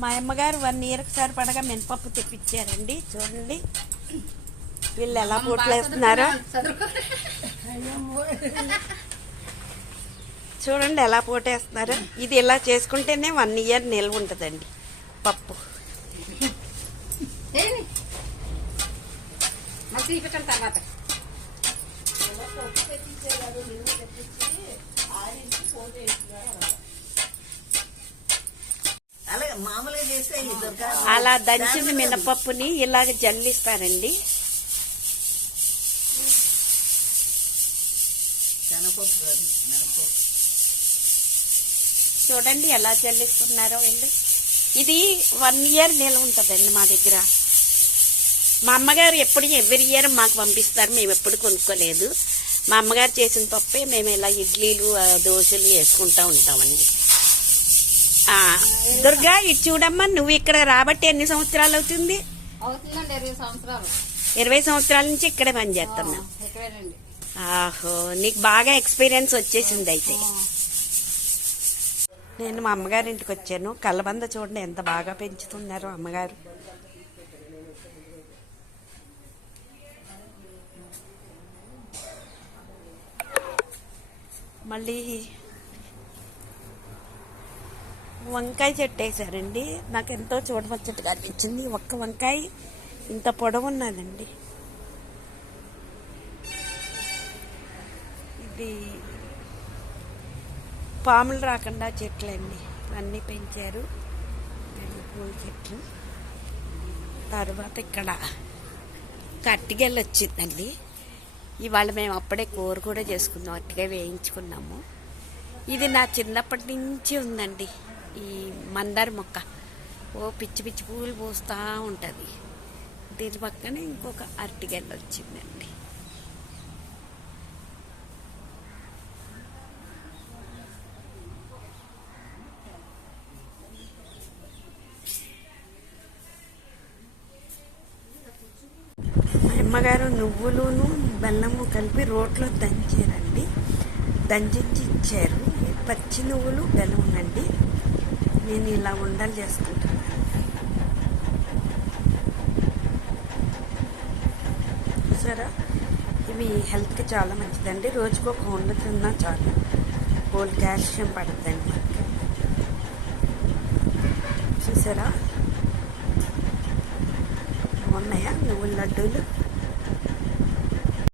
మా అమ్మగారు 1 ఇయర్కి సరిపడగా మినపప్పు తెప్పించారండి. చూడండి వీళ్ళు ఎలా పోట్లేస్తున్నారో. చూడండి ఎలా పోటేస్తున్నారో. ఇది ఇలా చేసుకుంటేనే 1 ఇయర్ నిల్వ ఉంటుందండి పప్పు. అలా దంచిన మినపప్పుని ఇలాగ జల్లిస్తారండి. చూడండి ఎలా జల్లిస్తున్నారో వీళ్ళు. ఇది 1 ఇయర్ నిల్వ ఉంటుందండి మా దగ్గర. మా అమ్మగారు ఎవ్రీ ఇయర్ మాకు పంపిస్తారు. మేము ఎప్పుడు కొనుక్కోలేదు. మా అమ్మగారు చేసిన పప్పే మేము ఇలా ఇడ్లీలు దోశలు వేసుకుంటా ఉంటామండి. దుర్గా ఇది చూడమ్మా, నువ్వు ఇక్కడ రాబట్టి ఎన్ని సంవత్సరాలు అవుతుంది? 20 సంవత్సరాల నుంచి ఇక్కడే పనిచేస్తున్నా. ఆహో, నీకు బాగా ఎక్స్పీరియన్స్ వచ్చేసింది అయితే. నేను మా అమ్మగారి ఇంటికి వచ్చాను. కలబంద చూడండి ఎంత బాగా పెంచుతున్నారో అమ్మగారు. మళ్ళీ వంకాయ చెట్టు వేసారండి. నాకు ఎంతో చూడముచ్చటగా అనిపించింది. ఒక్క వంకాయ ఇంత పొడవు ఉన్నదండి. ఇది పాములు రాకుండా చెట్లండి, అన్నీ పెంచారు. పూల చెట్లు. తర్వాత ఇక్కడ అరటిగెల వచ్చిందండి. ఇవాళ మేము అప్పుడే కూర కూడా చేసుకున్నాం, అరటికాయ వేయించుకున్నాము. ఇది నా చిన్నప్పటి నుంచి ఉందండి ఈ మందార మొక్క. పిచ్చి పిచ్చి పూలు పూస్తూ ఉంటుంది. దీని పక్కనే ఇంకొక అరటిగెల వచ్చిందండి. మా అమ్మగారు నువ్వులును బెల్లము కలిపి రోట్లో దంచారండి. దంచి ఇచ్చారు. పచ్చి నువ్వులు బెల్లం అండి. నేను ఇలా ఉండలు చేసుకుంటున్నాను. చూసారా, ఇవి హెల్త్కి చాలా మంచిదండి. రోజుకు ఒక ఉండ తిన్నా చాలు. హోల్ కాల్షియం పడుతుందండి మనకి. చూసారా బాగున్నాయా నువ్వుల లడ్డూలు?